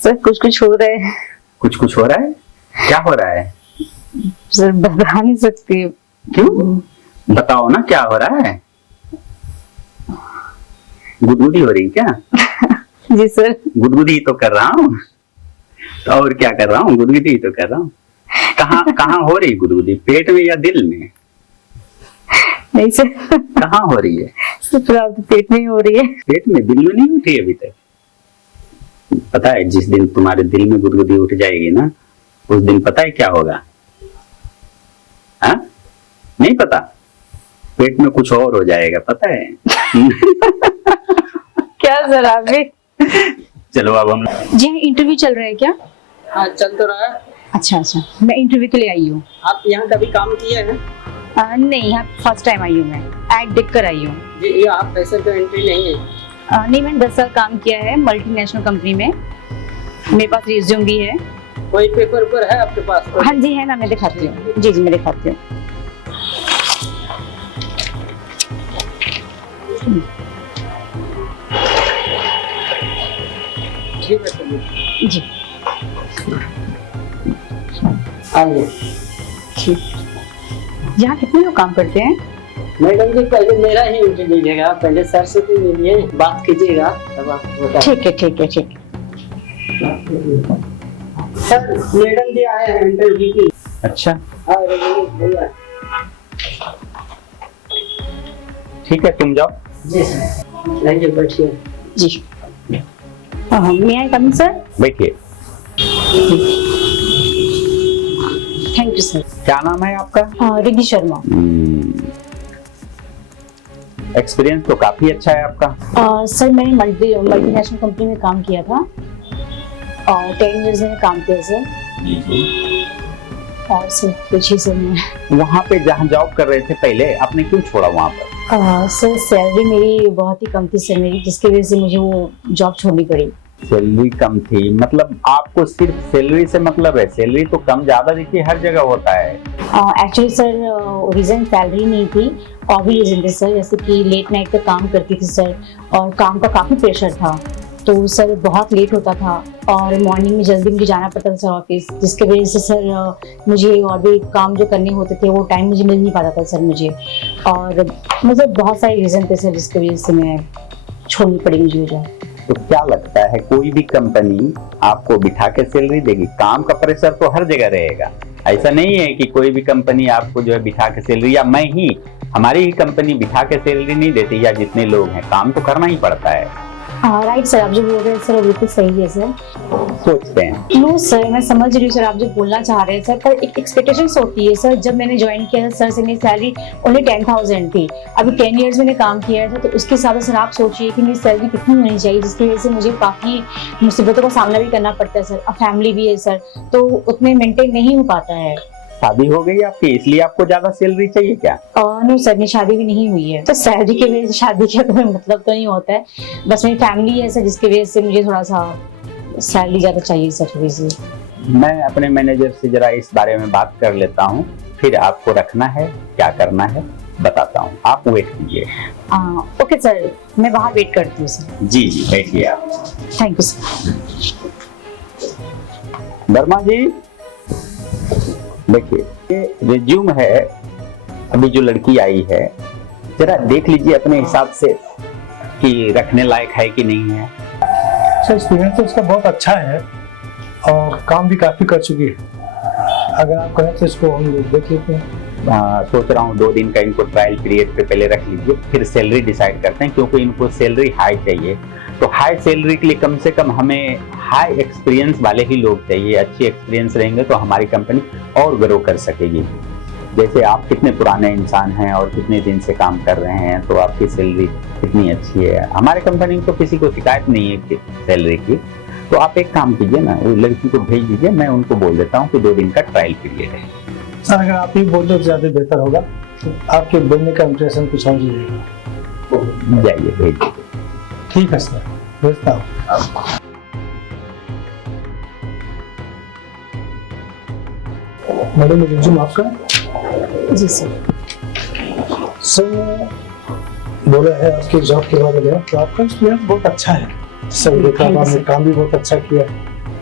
Sir कुछ कुछ हो रहा है। कुछ कुछ हो रहा है? क्या हो रहा है? सर बता नहीं सकती। क्यों? बताओ ना क्या हो रहा है। गुदगुदी हो रही क्या? जी सर। गुदगुदी तो कर रहा हूँ। तो और क्या कर रहा हूँ? गुदगुदी तो कर रहा हूँ। कहाँ कहाँ हो रही गुदगुदी? पेट में या दिल में? नहीं सर। कहाँ हो रही है? सर फिलहाल तो पेट में ही हो रही है। पेट में? दिल में नहीं उठी अभी तक? पता है जिस दिन तुम्हारे दिल में गुदगुदी उठ जाएगी ना, उस दिन पता है क्या होगा? हाँ? नहीं पता? पेट में कुछ और हो जाएगा, पता है? क्या सर आप भी? चलो अब हम। जी हाँ, इंटरव्यू चल रहा है क्या? हाँ चल तो रहा है। अच्छा अच्छा, मैं इंटरव्यू के लिए आई हूँ। आप यहाँ कभी काम किए हैं? नहीं, यहाँ फर्स्ट टाइम आई हूँ मैं। ऐड देख कर आई हूँ। जी ये आप पैसे तो एंट्री नहीं है। नहीं, मैंने 10 साल काम किया है मल्टीनेशनल कंपनी में। मेरे पास रिज्यूम भी है। कोई पेपर ऊपर है आपके पास? हाँ जी है ना, मैं दिखाती हूँ। जी जी मैं दिखाती हूँ। ठीक है चलिए। जी आइए। यहाँ कितने लोग काम करते हैं? मैडम जी पहले मेरा ही इंटरव्यू लीजिएगा, पहले सर से तो मिलिए, बात कीजिएगा तब आप बता। ठीक है ठीक है ठीक है। सर मैडम जी आए हैं इंटरव्यू की। अच्छा हाँ रजनीश भैया। ठीक है, तुम जाओ। जी सर आइए बैठिए। जी मैं आई कमिंग सर? बैठिए। Thank you sir. क्या नाम है आपका? रिद्धि शर्मा। एक्सपीरियंस तो काफी अच्छा है आपका। सर मैंने मल्टीनेशनल कंपनी में काम किया था और 10 इयर्स में काम किया सर। और सर कुछ ही सर मैं वहाँ पे जहाँ जॉब कर रहे थे पहले, आपने क्यों छोड़ा वहाँ पर? सर सैलरी मेरी बहुत ही कम थी सर मेरी, जिसकी वजह से मुझे वो जॉब छोड़नी पड़ी। सैलरी कम थी मतलब आपको सिर्फ सैलरी से मतलब है? सैलरी तो कम ज्यादा देखिए हर जगह होता है। एक्चुअली सर रीजन सैलरी नहीं थी, और भी रीजन थे सर, जैसे कि लेट नाइट तक काम करती थी सर, और काम का काफ़ी प्रेशर था, तो सर बहुत लेट होता था और मॉर्निंग में जल्दी मुझे जाना पड़ता था सर ऑफिस, जिसकी वजह से सर मुझे और भी काम जो करने होते थे वो टाइम मुझे मिल नहीं पाता था सर मुझे, और मतलब बहुत सारे रीज़न थे सर जिसकी वजह से मैं छोड़नी पड़ी मुझे जॉब। तो क्या लगता है कोई भी कंपनी आपको बिठा के सैलरी देगी? काम का प्रेशर तो हर जगह रहेगा, ऐसा नहीं है कि कोई भी कंपनी आपको जो है बिठा के सैलरी, या मैं ही हमारी ही कंपनी बिठा के सैलरी नहीं देती, या जितने लोग हैं काम तो करना ही पड़ता है। राइट सर, आप जो बोल रहे हैं सर बिल्कुल सही है सर। सोचते हैं नो सर, मैं समझ रही हूँ सर आप जो बोलना चाह रहे हैं सर, पर एक एक्सपेक्टेशंस होती है सर। जब मैंने ज्वाइन किया था सर से मेरी सैलरी ओनली 10,000 थी, अभी 10 इयर्स मैंने काम किया था, तो उसके हिसाब से सर आप सोचिए कि मेरी सैलरी कितनी होनी चाहिए, जिसकी वजह से मुझे काफ़ी मुसीबतों का सामना भी करना पड़ता है सर, और फैमिली भी है सर, तो उतने मेंटेन नहीं हो पाता है। शादी हो गई आपकी इसलिए आपको ज्यादा सैलरी चाहिए क्या? नहीं सर, मेरी शादी भी नहीं हुई है, तो सैलरी की वजह से शादी का कोई मतलब तो नहीं होता है, बस मेरी फैमिली है सर जिसकी वजह से मुझे थोड़ा सा सैलरी ज्यादा चाहिए सर थोड़ी सी। मैं अपने मैनेजर से जरा इस बारे में बात कर लेता हूँ, फिर आपको रखना है क्या करना है बताता हूँ, आप वेट कीजिए। ओके सर, मैं बाहर वेट करती हूँ सर। जी जी बैठिए आप। Thank you sir. वर्मा जी देखिए, ये रिज्यूम है, अभी जो लड़की आई है जरा देख लीजिए अपने हिसाब से कि रखने लायक है कि नहीं है। सर एक्सपीरियंस तो इसका बहुत अच्छा है और काम भी काफी कर चुकी है, अगर आप कहें तो इसको हम देख लेते हैं। सोच रहा हूँ 2 दिन का इनको ट्रायल पीरियड पे पहले रख लीजिए, फिर सैलरी डिसाइड करते हैं, क्योंकि इनको सैलरी हाई चाहिए। तो हाई सैलरी के लिए कम से कम हमें हाई एक्सपीरियंस वाले ही लोग चाहिए, अच्छी एक्सपीरियंस रहेंगे तो हमारी कंपनी और ग्रो कर सकेगी। जैसे आप कितने पुराने इंसान हैं और कितने दिन से काम कर रहे हैं, तो आपकी सैलरी कितनी अच्छी है। हमारे कंपनी में तो किसी को शिकायत नहीं है सैलरी की, तो आप एक काम कीजिए ना, वो लड़की को भेज दीजिए, मैं उनको बोल देता हूँ कि 2 दिन का ट्रायल पीरियड है। सर अगर आप ही बोल दो तो ज्यादा बेहतर होगा, तो आपके बोलने का इंप्रेशन कुछ और रहेगा। जाइए भेज दीजिए। ठीक है सर, भेजता हूँ। मैडम रिज्यूम आपका? जी सर। सर बोला है आपकी जॉब के बारे में, तो आपका एक्सपीरियंस बहुत अच्छा है सर, देखा आपने काम भी बहुत अच्छा किया है।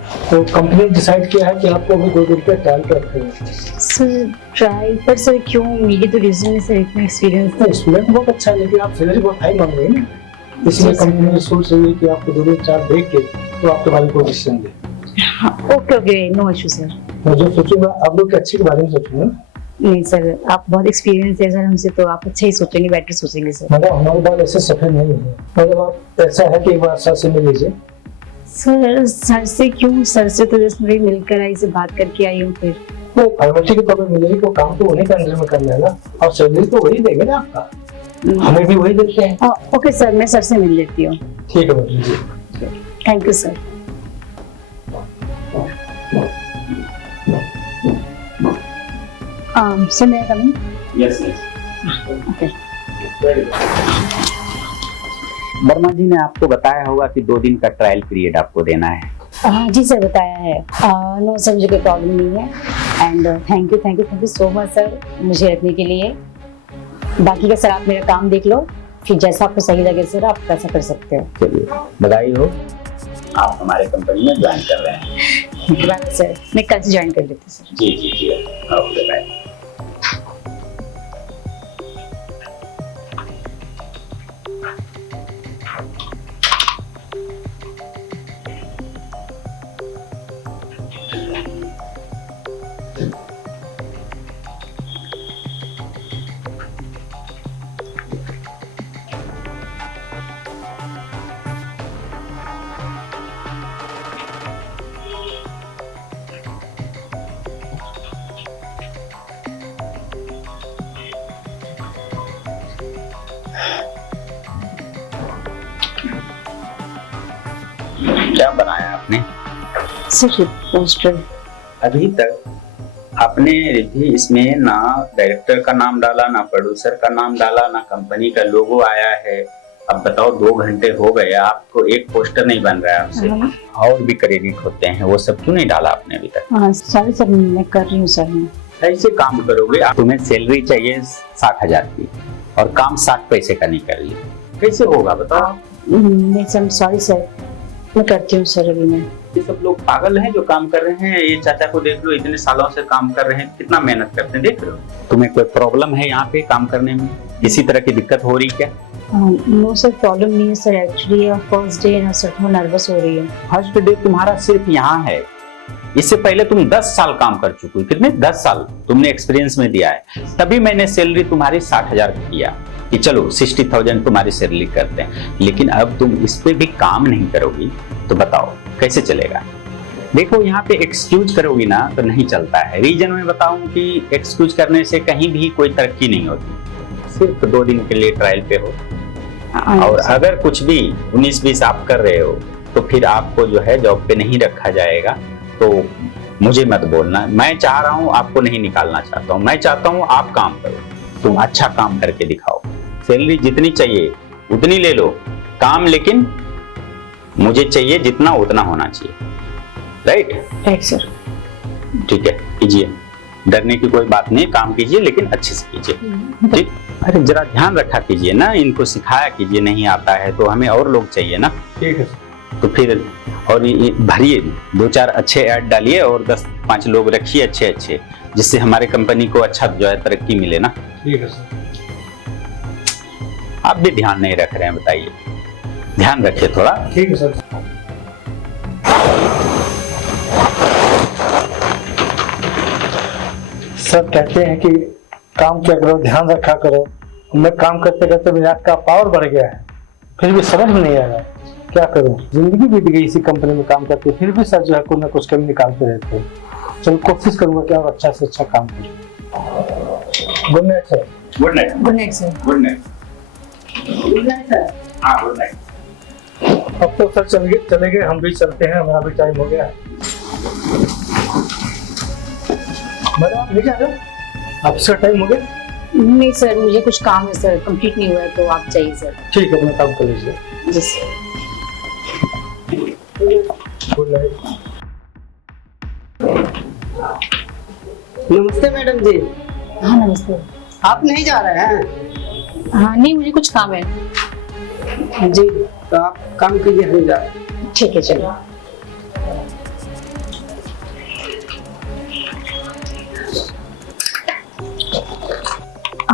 तो कंपनी ने डिसाइड किया है कि आपको अभी 2 दिन का ट्रायल पे रखेंगे। सर ट्राई पर सर क्यों, मेरी तो रीजन में सर इतना एक्सपीरियंस तो स्टूडेंट बहुत अच्छा है, लेकिन आप सैलरी बहुत हाई मांग रहे हैं ना, इसलिए कंपनी ने सोच रही है कि आपको 2 दिन ट्रायल देख के तो आपके बारे में कोई डिसीजन दे। Okay okay, no issue sir. मैं जो सोचूंगा आप लोग के अच्छे के बारे में सोचूंगा ना। नहीं सर, आप बहुत एक्सपीरियंस है सर हमसे, तो आप अच्छा ही सोचेंगे, बेटर सोचेंगे सर। मतलब हमारे बाल ऐसे सफेद नहीं है, मतलब आप ऐसा है कि एक बार सर से मिल लीजिए। सर से क्यों? सर से तो जस्ट मेरी मिलकर आई, से बात करके आई हूँ फिर। वो फॉर्मेलिटी के तौर पर मिलेगी, तो काम तो उन्हीं के अंदर में करना है ना, और सैलरी तो वही देंगे ना आपका, हमें भी वही देते हैं। ओके सर, मैं सर से मिल लेती हूँ। ठीक है madam ji. Thank you sir. Sir मैं कमिंग? Yes okay. वर्मा जी ने आपको बताया होगा कि 2 दिन का ट्रायल पीरियड आपको देना है। जी सर, बताया है। नो सर, मुझे कोई प्रॉब्लम नहीं है। And thank you so much sir मुझे रखने के लिए। बाकी का सर आप मेरा काम देख लो, फिर जैसा आपको सही लगे सर आप वैसा कर सकते हो। चलिए, बधाई हो, आप हमारे कंपनी में ज्वाइन कर रहे हैं। बाय सर, मैं कल से ज्वाइन कर लेती हूँ सर। जी जी जी, ओके बाय। क्या बनाया आपने? Sir poster. अभी तक आपने रिद्धि इसमें ना डायरेक्टर का नाम डाला, ना प्रोड्यूसर का नाम डाला, ना कंपनी का लोगो आया है। अब बताओ 2 घंटे हो गए, आपको एक पोस्टर नहीं बन रहा है आपसे। और भी क्रेडिट होते हैं, वो सब क्यों नहीं डाला आपने अभी तक? हाँ सॉरी सर, मैं कर रही हूँ सर। मैं ऐसे काम करोगे, तुम्हें सैलरी चाहिए 60,000 की और काम 60 पैसे का नहीं कर लिया, कैसे होगा बताओ? नहीं सर, सॉरी सर, मैं करती हूँ सर अभी। मैं ये सब लोग पागल हैं जो काम कर रहे हैं। ये चाचा को देख लो, इतने सालों से काम कर रहे हैं, कितना मेहनत करते हैं, देख लो। तुम्हें कोई प्रॉब्लम है यहाँ पे काम करने में? किसी तरह की दिक्कत हो रही क्या? नो सर, प्रॉब्लम नहीं है सर। एक्चुअली फर्स्ट डे ना सर, थोड़ा नर्वस हो रही है। फर्स्ट डे तुम्हारा सिर्फ यहाँ है, इससे पहले तुम 10 साल काम कर चुकी हो। कितने? 10 साल तुमने एक्सपीरियंस में दिया है। तभी मैंने सैलरी तुम्हारी 60,000 किया कि चलो 60,000 तुम्हारी सैलरी करते हैं। लेकिन अब तुम इस पे भी काम नहीं करोगी तो बताओ कैसे चलेगा? देखो यहाँ पे एक्सक्यूज करोगी ना तो नहीं चलता है। रीजन में बताऊं कि एक्सक्यूज करने से कहीं भी कोई तरक्की नहीं होती। सिर्फ 2 दिन के लिए ट्रायल पे हो, और अगर कुछ भी 19-20 आप कर रहे हो तो फिर आपको जो है जॉब पे नहीं रखा जाएगा। तो मुझे मत बोलना, मैं चाह रहा हूँ, आपको नहीं निकालना चाहता हूँ। मैं चाहता हूँ आप काम करो, तुम अच्छा काम करके दिखाओ। सैलरी जितनी चाहिए उतनी ले लो, काम लेकिन मुझे चाहिए जितना उतना होना चाहिए। Right sir. ठीक है, कीजिए, डरने की कोई बात नहीं, काम कीजिए लेकिन अच्छे से कीजिए। ठीक, अरे जरा ध्यान रखा कीजिए ना, इनको सिखाया कीजिए। नहीं आता है तो हमें और लोग चाहिए ना। ठीक है तो फिर और ये भरिए, 2-4 अच्छे ऐड डालिए और 10-5 लोग रखिए अच्छे, जिससे हमारे कंपनी को अच्छा जो है तरक्की मिले ना। ठीक है सर। आप भी ध्यान नहीं रख रहे हैं, बताइए, ध्यान रखिए थोड़ा। ठीक है सर। सब कहते हैं कि काम किया करो, ध्यान रखा करो। मैं काम करते करते मेरा का पावर बढ़ गया है, फिर भी समझ में नहीं आ रहा क्या करूं। जिंदगी बीत गई इसी कंपनी में काम करते, फिर भी सर जो है कुछ ना कुछ कमी निकालते रहते हैं। चलो कोशिश करूंगा कि और अच्छा से अच्छा काम करूं। Good night sir. Good night. Good night sir. Good night. Good night sir. हाँ, गुड नाइट। अब तो सर चले गए, हम भी चलते हैं, हमारा भी टाइम हो गया है। मैडम आप लेके आ जाओ, आपका टाइम हो गया। नहीं सर, मुझे कुछ काम है सर, कंप्लीट नहीं हुआ है, तो आप चाहिए सर। ठीक है, अपना काम कर लीजिए। जी सर। Good night. नमस्ते मैडम जी। हाँ नमस्ते। आप नहीं जा रहे हैं? हाँ नहीं, मुझे कुछ काम है। जी, तो आप काम कीजिए, हम जा रहे हैं। ठीक है चलो।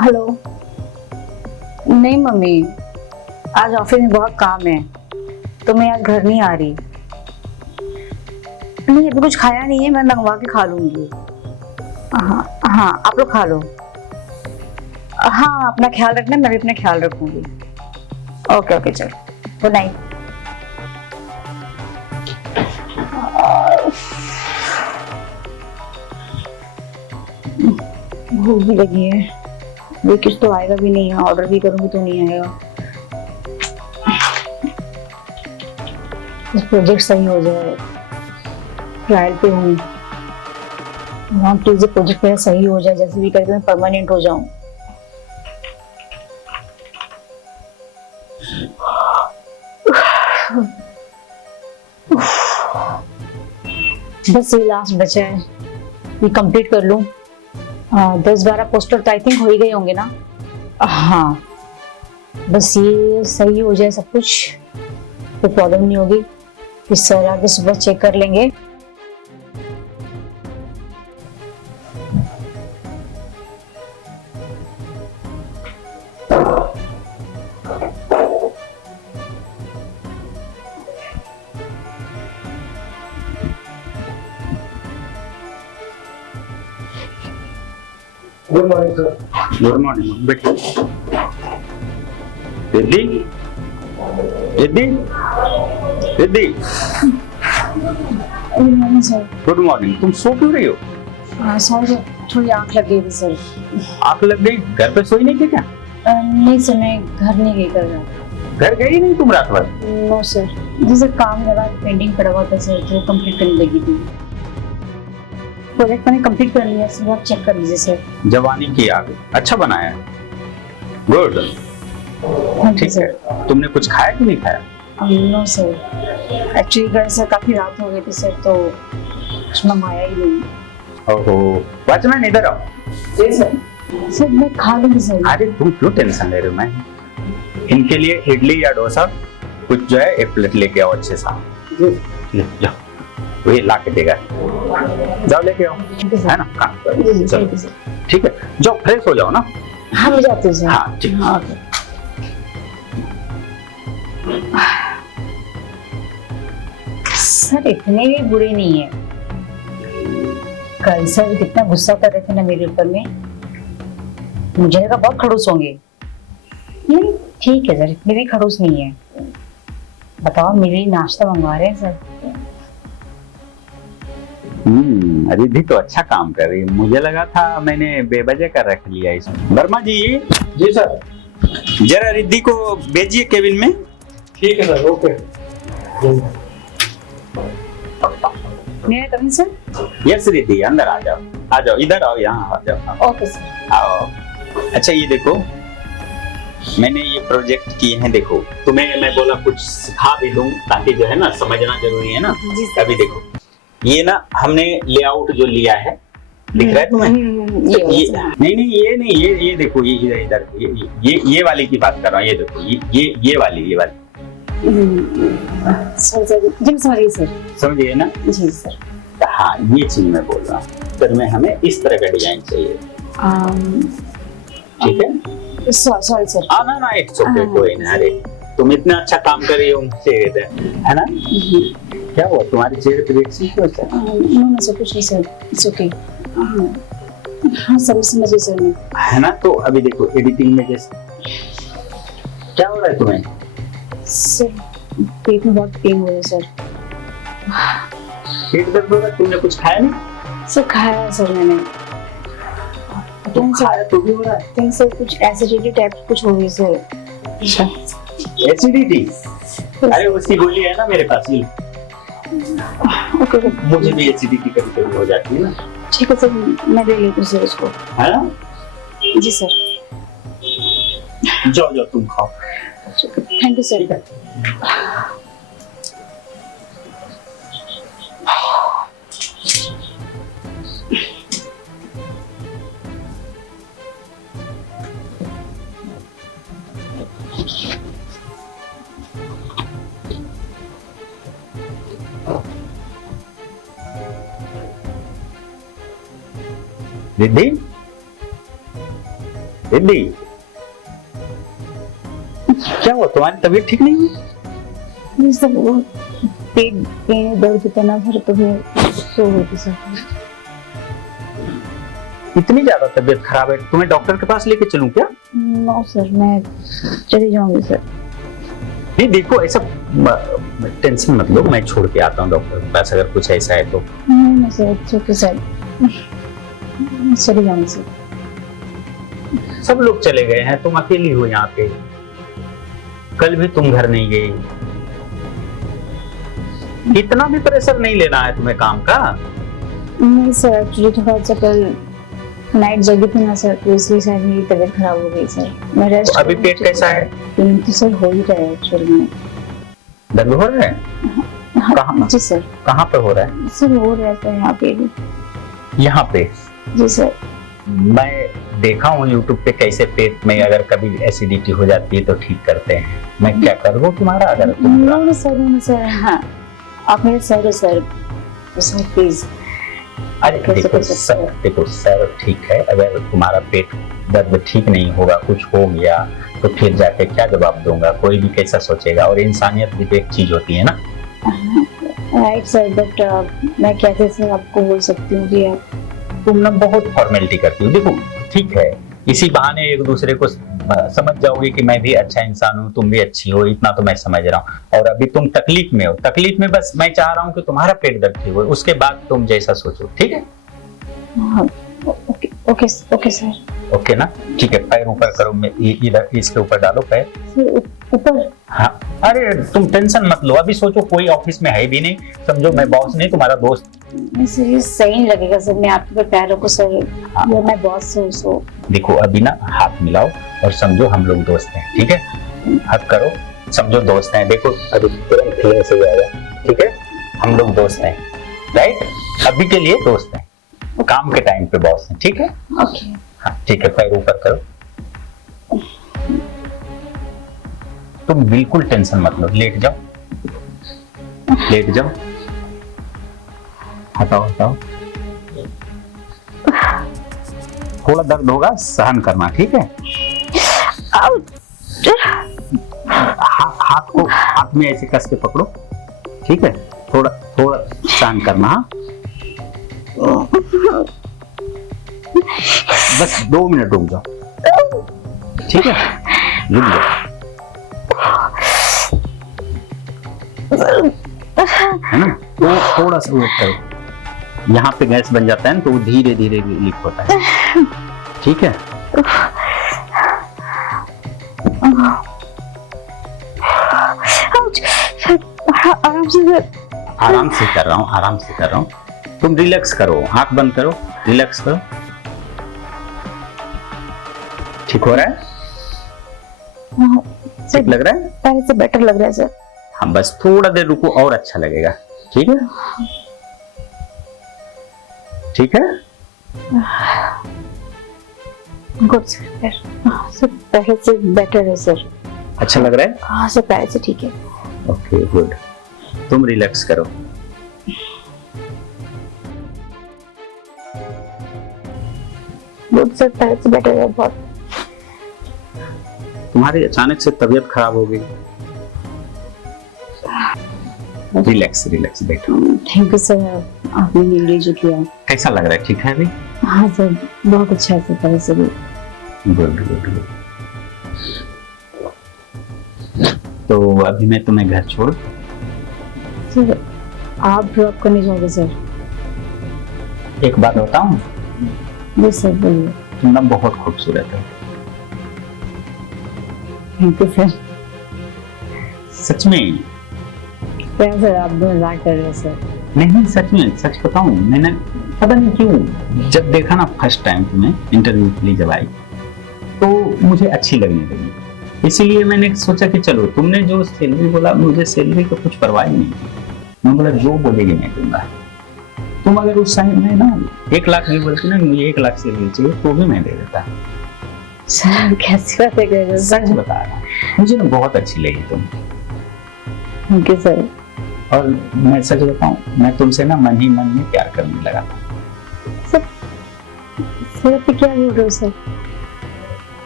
हेलो। नहीं मम्मी, आज ऑफिस में बहुत काम है तो मैं आज घर नहीं आ रही। नहीं अभी कुछ खाया नहीं है, मैं मंगवा के खा लूंगी। हाँ हाँ आप लोग खा लो। हाँ अपना ख्याल रखना, मैं भी अपना ख्याल रखूंगी। ओके ओके चलो, गुड नाइट। भूख भी लगी है, ये कुछ तो आएगा भी नहीं है, ऑर्डर भी करूंगी तो नहीं आएगा। प्रोजेक्ट सही हो जाए, ट्रायल पे हूँ, प्लीज प्रोजेक्ट मेरा सही हो जाए, जैसे भी करके मैं परमानेंट हो जाऊं। बस ये लास्ट बचा है, ये कंप्लीट कर लूं। 10-12 पोस्टर तो आई थिंक हो ही गए होंगे ना। हाँ बस ये सही हो जाए सब कुछ, कोई प्रॉब्लम नहीं होगी। फिर सर आगे सुबह चेक कर लेंगे। Good morning sir. Good morning, बैठिए। Riddhi, Riddhi, Riddhi, sir good morning. तुम सो क्यों रही हो? सर थोड़ी आंख लग गई थी सर। आंख लग गई? घर पे सोई नहीं थी क्या? नहीं सर, मैं घर नहीं गई कल रात। घर गई नहीं तुम रात भर? नो सर, जैसे काम जरा पेंडिंग पड़ा हुआ था सर, तो कंप्लीट करने लगी थी। प्रोजेक्ट मैंने कंप्लीट कर लिया सर, आप चेक कर लीजिए सर। जवानी की आग, अच्छा बनाया है, गुड। ठीक है, तुमने कुछ खाया कि नहीं खाया? नो सर, एक्चुअली घर से काफी रात हो गई थी सर, तो कुछ मंगाया ही नहीं। ओहो, वॉचमैन इधर आओ। जी सर। सर मैं खा लूंगी सर। अरे तुम क्यों टेंशन ले रहे हो? मैं इनके लिए इडली या डोसा कुछ जो है एक प्लेट लेके आओ अच्छे सा। ले जाओ, वही ला के देगा, जाओ लेके आओ, है ना? काम करो, चलो ठीक है, जाओ फ्रेश हो जाओ ना। हाँ मैं जाती हूँ सर। हाँ ठीक। हाँ ओके। सर इतने भी बुरे नहीं है। कल सर कितना गुस्सा कर रहे थे ना मेरे ऊपर में, मुझे लगा बहुत खड़ूस होंगे। नहीं ठीक है सर, इतने भी खड़ूस नहीं है। बताओ मेरे लिए नाश्ता मंगवा रहे हैं सर। रिद्धि तो अच्छा काम कर रही है, मुझे लगा था मैंने बेवजह कर रख लिया इसमें। वर्मा जी। जी सर। जरा रिद्धि को भेजिए केबिन में। ठीक है सर, ओके। मेरा कमिंग सर। यस रिद्धि, अंदर आ जाओ, आ जाओ, इधर आओ, यहाँ आ जाओ। Okay sir. आओ। अच्छा ये देखो, मैंने ये प्रोजेक्ट किए हैं, देखो तुम्हें मैं बोला कुछ सिखा भी दूं ताकि जो है ना समझना जरूरी है ना। जी सर। अभी देखो ये ना हमने लेआउट जो लिया है, दिख रहा है तुम्हें? ये नहीं नहीं, ये नहीं, ये देखो, ये इधर इधर, ये वाली की बात कर रहा हूँ। ये देखो, ये वाली सर सर जी समझ गई सर। समझिए ना? जी सर। हाँ ये चीज मैं बोल रहा हूँ, फिर में हमें इस तरह का डिजाइन चाहिए, ठीक है? Sorry sir. ना ना, इट्स ओके, कोई ना। अरे तुम इतना अच्छा काम कर रही हो, है ना? क्या हुआ तुम्हारे चेहरे पे रिएक्शन क्यों है? नो सर, कुछ नहीं सर, इट्स ओके। हाँ सर समझ गई सर मैं, है ना? तो अभी देखो एडिटिंग में जैसे क्या हो रहा है तुम्हें? सर पेट में बहुत पेन हो रहा है सर। पेट दर्द हो रहा है? तुमने कुछ खाया नहीं? सर खाया है सर मैंने। तुम खाया तो भी हो रहा है? थिंक सर कुछ एसिडिटी टाइप कुछ हो गई सर। अच्छा एसिडिटी? अरे उसकी गोली है ना मेरे पास, ये ओके। मुझे भी एसिडिटी कभी कभी हो जाती है ना। ठीक है सर, मैं ले लेती हूँ सर उसको। है ना? जी सर। जाओ जाओ तुम खाओ। Thank you sir. Riddhi, Riddhi, क्या हुआ, तुम्हारी तबीयत ठीक नहीं हुई? ये सब वो पेट में दर्द होता ना सर, तो मैं सो गई थी सर। इतनी ज्यादा तबीयत खराब है, तुम्हें डॉक्टर के पास लेके चलूं क्या? नो सर, मैं चली जाऊंगी सर। नहीं देखो, ऐसा टेंशन मत लो, मैं छोड़ के आता हूँ डॉक्टर के पास अगर कुछ ऐसा है तो। नहीं सर, इट्स ओके सर, मैं चली जाऊंगी सर। सब लोग चले गए हैं, तुम अकेली हो यहाँ पे। कल भी तुम घर नहीं गई। इतना भी प्रेशर नहीं लेना है तुम्हें काम का। नहीं सर, एक्चुअली थोड़ा सा कल नाइट जगी थी ना सर, तो इसलिए शायद मेरी तबीयत खराब हो गई सर। मैं रेस्ट। अभी पेट कैसा है? पेन तो सर हो ही रहा है एक्चुअली में। दर्द हो रहा है? कहाँ? जी सर। कहाँ पे हो रहा है? सर हो रहा है सर, यहाँ पे भी। यहाँ पे? जी सर। मैं देखा हूँ यूट्यूब पे कैसे पेट में अगर कभी एसिडिटी हो जाती है तो ठीक करते हैं। मैं क्या करूँ तुम्हारा अगर तुम? नो सर, हाँ आप मेरे सर हो सर, प्लीज। अरे देखो सर ठीक है, अगर तुम्हारा पेट दर्द ठीक नहीं होगा, कुछ हो गया तो फिर जाके क्या जवाब दूंगा, कोई भी कैसा सोचेगा, और इंसानियत भी तो एक चीज होती है ना। राइट सर, बट मैं कैसे सर आपको बोल सकती हूँ कि आप तुम ना बहुत फॉर्मेलिटी करती हो। देखो ठीक है, इसी बहाने एक दूसरे को समझ जाओगे कि मैं भी अच्छा इंसान हूँ, तुम भी अच्छी हो, इतना तो मैं समझ रहा हूँ। और अभी तुम तकलीफ में हो, तकलीफ में बस मैं चाह रहा हूँ कि तुम्हारा पेट दर्द ठीक हो, उसके बाद तुम जैसा सोचो, ठीक है? Okay okay okay sir. Okay ना, ठीक है। पैर ऊपर करो, मैं इधर इसके ऊपर डालो पैर। ऊपर? हाँ, अरे तुम टेंशन मत लो, अभी सोचो कोई ऑफिस में है भी नहीं, समझो मैं बॉस नहीं, तुम्हारा दोस्त। सर ये सही नहीं लगेगा सर, मैं आपके पैर रखूं सर, ये मैं बॉस सर। सो देखो अभी ना हाथ मिलाओ और समझो हम लोग दोस्त हैं, ठीक है? हाथ करो, समझो दोस्त हैं। देखो अभी तुरंत फीलिंग से आएगा, ठीक है? हम लोग दोस्त हैं, राइट? अभी के लिए दोस्त हैं, काम के टाइम पे बॉस हैं, ठीक है? ओके। हाँ ठीक है, पैर ऊपर करो। तुम बिल्कुल टेंशन मत लो, लेट जाओ, लेट जाओ, हटाओ हटाओ। थोड़ा दर्द होगा, सहन करना, ठीक है? हाथ में ऐसे कस के पकड़ो, ठीक है? थोड़ा थोड़ा सहन करना। हाँ बस 2 मिनट रुक जाओ, ठीक है? रुक जाओ, है ना? तो थोड़ा सा वेट करो, यहाँ पे गैस बन जाता है ना, तो वो धीरे धीरे लीक होता है, ठीक है? आराम से कर रहा हूँ, आराम से कर रहा हूँ। तुम रिलैक्स करो, आंख बंद करो, रिलैक्स करो। ठीक हो रहा है? ठीक लग रहा है? पहले से बेटर लग रहा है सर। हाँ बस थोड़ा देर रुको और अच्छा लगेगा, ठीक है? ठीक है? गुड सर, सर पहले से बेटर है सर। अच्छा लग रहा है? हाँ सर, पहले से ठीक है। ओके गुड, तुम रिलैक्स करो। गुड सर, पहले से बेटर है बहुत। तुम्हारी अचानक से तबीयत खराब हो गई। रिलैक्स रिलैक्स बैठो। थैंक यू सर, आपने मेरे लिए जो किया। कैसा लग रहा है? ठीक है अभी? हाँ सर, बहुत अच्छा है सर, पहले से भी। Good good good. तो अभी मैं तुम्हें घर छोड़। सर आप ड्रॉप करने जाओगे सर? एक बात बताऊं? जी सर बोलिए। तुम ना बहुत खूबसूरत हो। Thank you sir. सच में? क्या सर आप मजाक कर रहे हो सर? नहीं सच में, सच बताऊं, मैंने पता नहीं क्यों जब देखा ना फर्स्ट टाइम तुम्हें इंटरव्यू के लिए जब आई, तो मुझे अच्छी लगने लगी। इसीलिए मैंने सोचा कि चलो, तुमने जो सैलरी बोला, मुझे सैलरी का कुछ परवाह ही नहीं थी। मैं बोला जो बोलेगी मैं दूंगा। तुम अगर उस टाइम में ना 1 लाख भी बोलती ना, मुझे 1 लाख सैलरी चाहिए, तो भी मैं दे देता। सर कैसी बातें कर रहे हो? सच बता रहा, मुझे ना बहुत अच्छी लगी तुम। Thank you sir. और मैं सच बताऊं, मैं तुमसे ना मन ही मन में प्यार करने लगा था। सर आप क्या बोल रहे हो सर?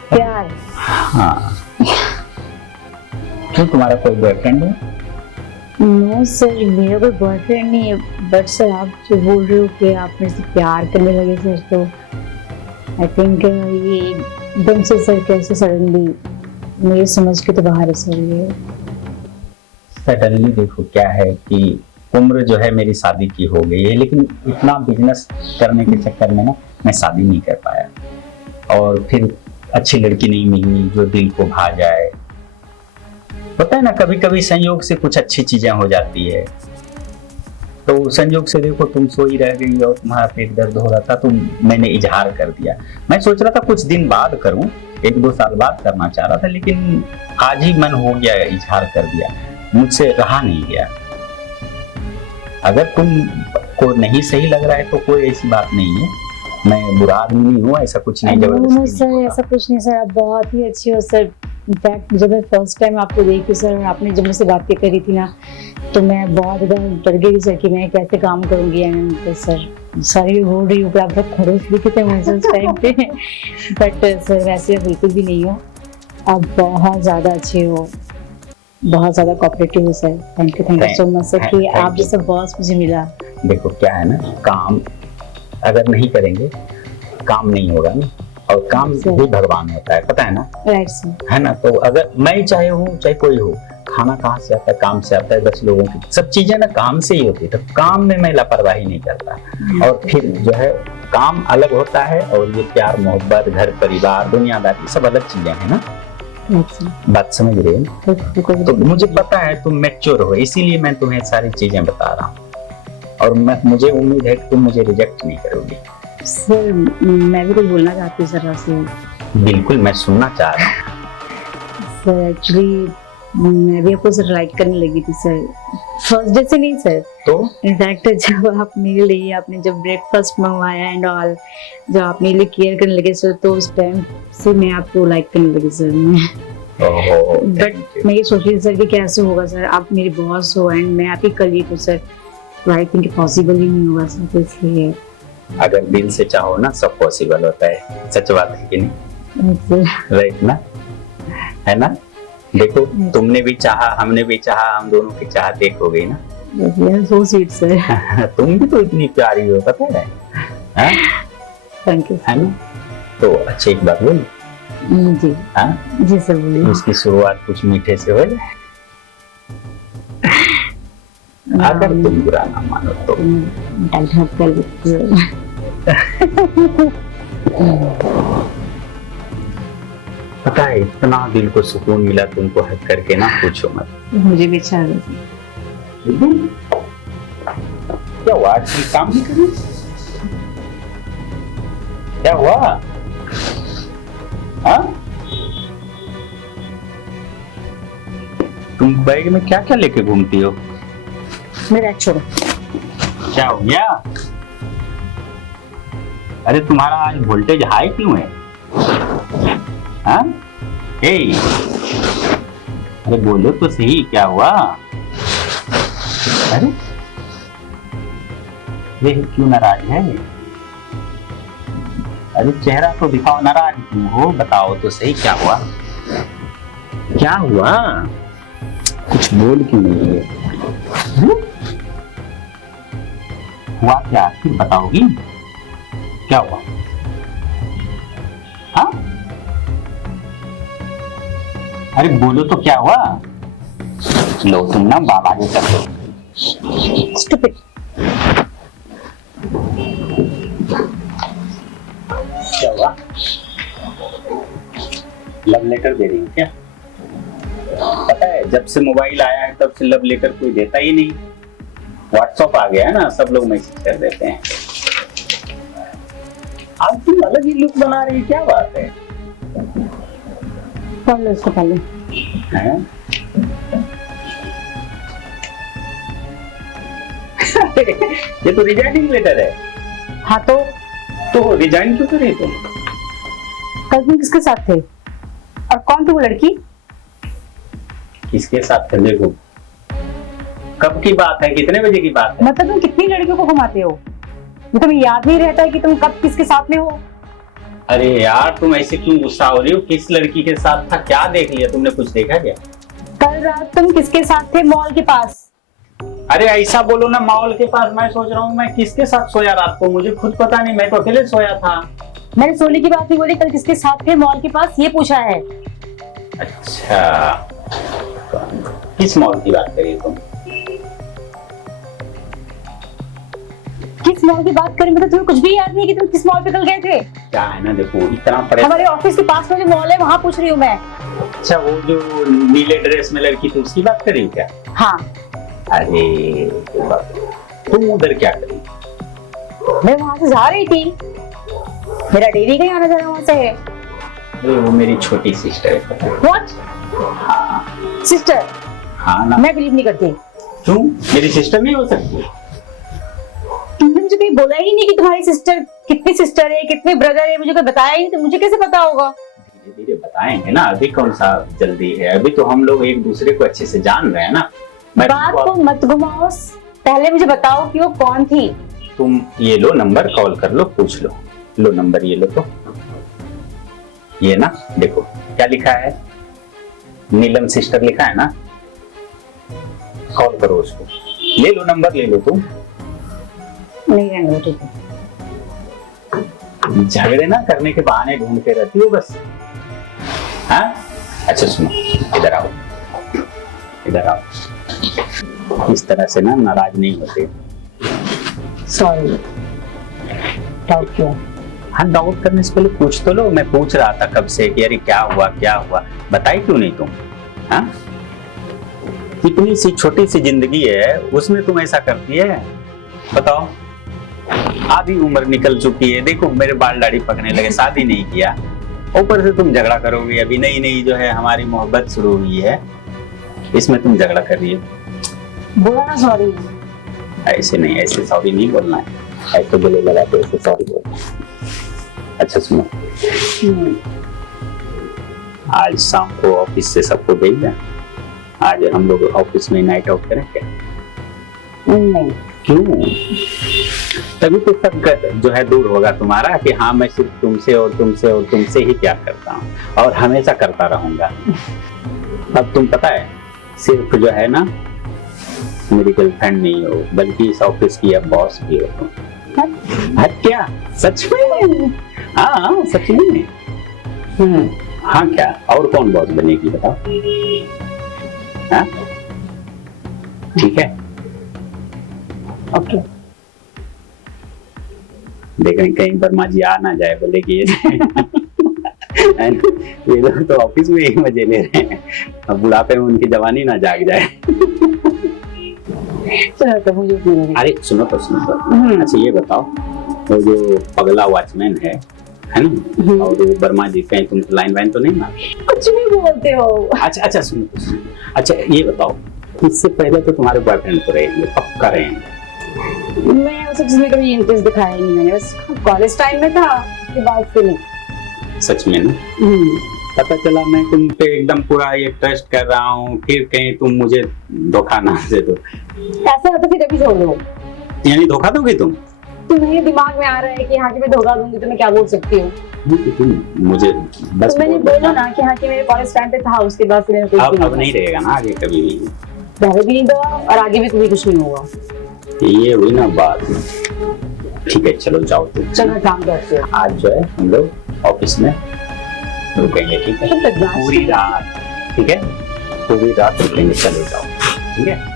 प्यार। हाँ। क्यों, तुम्हारा कोई बॉयफ्रेंड है? नो सर, मेरा कोई बॉयफ्रेंड नहीं है, बट सर आप जो बोल रहे हो कि आप मेरे से प्यार करने लगे सर, तो आई थिंक ये एकदम से सर कैसे सडनली मेरे समझ के तो बाहर है सर ये। सडनली देखो क्या है कि उम्र जो है मेरी शादी की हो गई है, लेकिन इतना बिजनेस करने के चक्कर में ना मैं शादी नहीं कर पाया, और फिर अच्छी लड़की नहीं मिली जो दिल को भा जाए। पता है ना, कभी कभी संयोग से कुछ अच्छी चीजें हो जाती है। तो संयोग से देखो तुम सोई रह गई और तुम्हारा पेट दर्द हो रहा था, तो मैंने इजहार कर दिया। मैं सोच रहा था कुछ दिन बाद करूं, 1-2 साल बाद करना चाह रहा था, लेकिन आज ही मन हो गया, इजहार कर दिया, मुझसे रहा नहीं गया। अगर तुम को नहीं सही लग रहा है तो कोई ऐसी बात नहीं है, मैं बुरा आदमी नहीं हूँ, ऐसा कुछ नहीं, जबरदस्ती सर नहीं ऐसा कुछ नहीं सर, आप बहुत ही अच्छे हो सर। इनफैक्ट जब मैं फर्स्ट टाइम आपको देखी सर और आपने जब मुझसे बातें करी थी ना, तो मैं बहुत ज़्यादा डर गई सर कि मैं कैसे काम करूँगी। एंड तो सर सॉरी हो रही हूँ कि आप बहुत खड़ूस दिखे थे मुझे उस टाइम पे, बट सर वैसे बिल्कुल भी नहीं हो, आप बहुत ज़्यादा अच्छे हो, बहुत ज़्यादा कोऑपरेटिव हो sir. Thank you so much sir कि आप जैसा बॉस मुझे मिला। देखो क्या है ना, काम अगर नहीं करेंगे काम नहीं होगा ना, और काम भी भगवान होता है, पता है ना, राइट सर, है ना। तो अगर मैं चाहे हूँ चाहे कोई हो, खाना कहाँ से आता है, काम से आता है। 10 लोगों की सब चीजें ना काम से ही होती है, तो काम में मैं लापरवाही नहीं करता। और फिर जो है काम अलग होता है, और ये प्यार मोहब्बत घर परिवार दुनियादारी सब अलग चीजें हैं ना। बात समझ रहे हो? तो मुझे पता है तुम मैच्योर हो, इसीलिए मैं तुम्हें सारी चीजें बता रहा हूँ, और मुझे उम्मीद है कि तुम मुझे रिजेक्ट नहीं करोगी। सर मैं भी कुछ बोलना चाहती हूँ सर आपसे। बिल्कुल, मैं सुनना चाह रहा हूँ। सर एक्चुअली मैं भी आपको सर लाइक करने लगी थी सर, फर्स्ट डे से नहीं सर। तो इनफैक्ट जब आप मेरे लिए आपने जब ब्रेकफास्ट मंगवाया एंड ऑल, जब आप मेरे लिए केयर करने लगे सर, तो उस टाइम से मैं आपको लाइक करने लगी सर। बट मैं ये सोच रही थी सर कि कैसे होगा सर, आप मेरे बॉस हो एंड मैं आपकी कलीग हूँ सर, तो आई थिंक पॉसिबल ही नहीं होगा सर, तो इसलिए। अगर दिल से चाहो ना सब पॉसिबल होता है, सच बात है कि नहीं? राइट ना, है ना। देखो तुमने भी चाहा, हमने भी चाहा, हम दोनों की चाहत एक हो गई ना। So sweet sir. तुम भी तो इतनी प्यारी हो, पता है? थैंक यू, है ना। तो अच्छी एक बात बोल जी। जी सर बोलिए। उसकी शुरुआत कुछ मीठे से हो जाए, अगर तुम बुरा ना मानो तो। पता है इतना दिल को सुकून मिला तुमको हक करके ना, पूछो मत। मुझे भी अच्छा लगा। क्या हुआ, आज काम नहीं कर रही? क्या हुआ? हाँ? तुम बैग में क्या क्या लेके घूमती हो? मेरा छोड़ो। क्या हो गया? अरे तुम्हारा आज वोल्टेज हाई क्यों है? हाँ? अरे बोलो तो सही, क्या हुआ? अरे ये क्यों नाराज है? अरे चेहरा तो दिखाओ, नाराज क्यों हो, बताओ तो सही, क्या हुआ? क्या हुआ? कुछ बोल क्यों नहीं है? हुआ क्या, फिर बताओगी? क्या हुआ? हाँ? अरे बोलो तो क्या हुआ? लो तुम ना बाबा जी कर दो। Stupid. क्या हुआ? लव लेटर दे रही हूँ क्या? पता है जब से मोबाइल आया है तब से लव लेटर कोई देता ही नहीं। व्हाट्सएप आ गया है ना, सब लोग मैसेज कर देते हैं। आज तुम अलग ही लुक बना रही, क्या बात है? पढ़ लो इसको पहले। हैं? ये तो रिजाइनिंग लेटर है। हाँ तो रिजाइन क्यों कर रही तुम? कल तुम किसके साथ थे और कौन थी वो लड़की? किसके साथ थे? देखो कब की बात है, कितने बजे की बात है? मतलब तुम कितनी लड़कियों को घुमाते हो, तुम्हें याद नहीं रहता है कि तुम कब किसके साथ में हो? अरे यार तुम ऐसे क्यों गुस्सा हो रही हो? किस लड़की के साथ था, क्या देख लिया तुमने? कुछ देखा क्या? कल रात तुम किसके साथ थे मॉल के पास? अरे ऐसा बोलो ना, मॉल के पास। मैं सोच रहा हूँ मैं किसके साथ सोया रात को, मुझे खुद पता नहीं, मैं तो अकेले सोया था। मैंने सोने की बात नहीं बोली, कल किसके साथ थे मॉल के पास ये पूछा है। अच्छा, किस मॉल की बात करी तुम? किस मॉल की बात करें? मतलब तुम्हें कुछ भी याद नहीं कि तुम किस मॉल पे कल गए थे? क्या है ना, देखो इतना परे। हमारे ऑफिस के पास में जो मॉल है वहां पूछ रही हूँ मैं। अच्छा, वो जो नीले ड्रेस में लड़की थी उसकी बात कर रही हो क्या? हाँ। अरे तुम उधर क्या करी? मैं वहां से जा रही थी, मेरा डेली का ही आना जाना वहां से है। अरे वो मेरी छोटी सिस्टर है। व्हाट? सिस्टर? हाँ ना। मैं बिलीव नहीं करती। क्यों? मेरी सिस्टर नहीं हो सकती? तुमने मुझे कहीं बोला ही नहीं कि तुम्हारी सिस्टर कितनी सिस्टर है, कितने ब्रदर है, मुझे कोई बताया ही नहीं, तो मुझे कैसे पता होगा? धीरे धीरे बताएंगे ना, अभी कौन सा जल्दी है, अभी तो हम लोग एक दूसरे को अच्छे से जान रहे हैं ना। बात को मत घुमाओ, पहले मुझे बताओ कि वो कौन थी। तुम ये लो नंबर, कॉल कर लो, पूछ लो। लो नंबर, ये लो। तो ये ना, देखो क्या लिखा है, नीलम सिस्टर लिखा है ना। कॉल करो उसको, ले लो नंबर, ले लो। तुम नहीं रहने दो, ठीक है। झगड़े ना करने के बहाने ढूंढते रहती हो बस। हाँ अच्छा सुनो, इधर आओ, इधर आओ। इस तरह से ना नाराज नहीं होते। सॉरी, डाउट क्यों? हाँ, डाउट करने से पहले पूछ तो लो। मैं पूछ रहा था कब से कि अरे क्या हुआ क्या हुआ, बताई क्यों नहीं तुम? हाँ, इतनी सी छोटी सी जिंदगी है, उसमें तुम ऐसा करती है? बताओ, आधी उम्र निकल चुकी है, देखो मेरे बाल दाढ़ी पकने लगे, शादी नहीं किया, ऊपर से तुम झगड़ा करोगे। अभी नई नई जो है हमारी मोहब्बत शुरू हुई है, इसमें तुम झगड़ा कर रही हो। बोला ना सॉरी। ऐसे नहीं, ऐसे सॉरी नहीं बोलना है, ऐसे गले लगा के ऐसे सॉरी बोलना है। अच्छा सुनो, आज शाम को ऑफिस से सबको भेजना, आज हम लोग ऑफिस में नाइट आउट करें क्या? नहीं। क्यों? तभी तो सब जो है दूर होगा तुम्हारा कि हाँ मैं सिर्फ तुमसे और तुमसे और तुमसे ही प्यार करता हूँ और हमेशा करता रहूंगा। अब तुम पता है, सिर्फ जो है ना मेरी गर्लफ्रेंड नहीं हो, बल्कि इस ऑफिस की अब बॉस भी हो तुम। हट क्या? सच में? हाँ सच में। हाँ क्या, और कौन बॉस बनेगी बताओ? हाँ ठीक है, ओके। देख रहे कहीं वर्मा जी आ ना जाए, बोले कि ये लोग तो ऑफिस में ही मजे ले रहे हैं, अब बुढ़ापे में उनकी जवानी ना जाग जाए। तो मुझे अरे सुनो तो, सुनो तो। अच्छा ये बताओ, वो जो पगला वॉचमैन है ना, और वो वर्मा जी, कहीं तुम लाइन वाइन तो नहीं मार? कुछ भी बोलते हो। अच्छा अच्छा सुनो तो, सुनो। अच्छा ये बताओ, इससे पहले तो तुम्हारे बॉयफ्रेंड तो रहेंगे, पक्का रहेंगे। मैं उस चीज में कभी इंटरेस्ट दिखाया नहीं, मैंने बस कॉलेज टाइम में था, उसके बाद से नहीं। सच में ना? पता चला मैं तुम पे एकदम पूरा ये ट्रस्ट कर रहा हूँ, फिर कहीं तुम मुझे धोखा ना दे दो। ऐसा होता फिर अभी छोड़ दो। यानी धोखा दोगे तुम? तुम्हें दिमाग में आ रहा है कि हाँ कि मैं धोखा दूंगी तो मैं क्या बोल सकती हूँ? मुझे बस तो मैंने बोला ना कि हाँ कि मेरे कॉलेज टाइम पे था, उसके बाद से मैंने कुछ भी अब नहीं रहेगा ना आगे कभी भी? पहले भी नहीं दो और आगे भी कभी कुछ नहीं होगा। ये हुई ना बात। ठीक है चलो जाओ तुम। चलो मैं काम करती हूँ। आज जो है हम लोग ऑफिस में रुकेंगे, ठीक है? पूरी रात, ठीक है? पूरी रात रुकेंगे, चलो जाओ, ठीक है?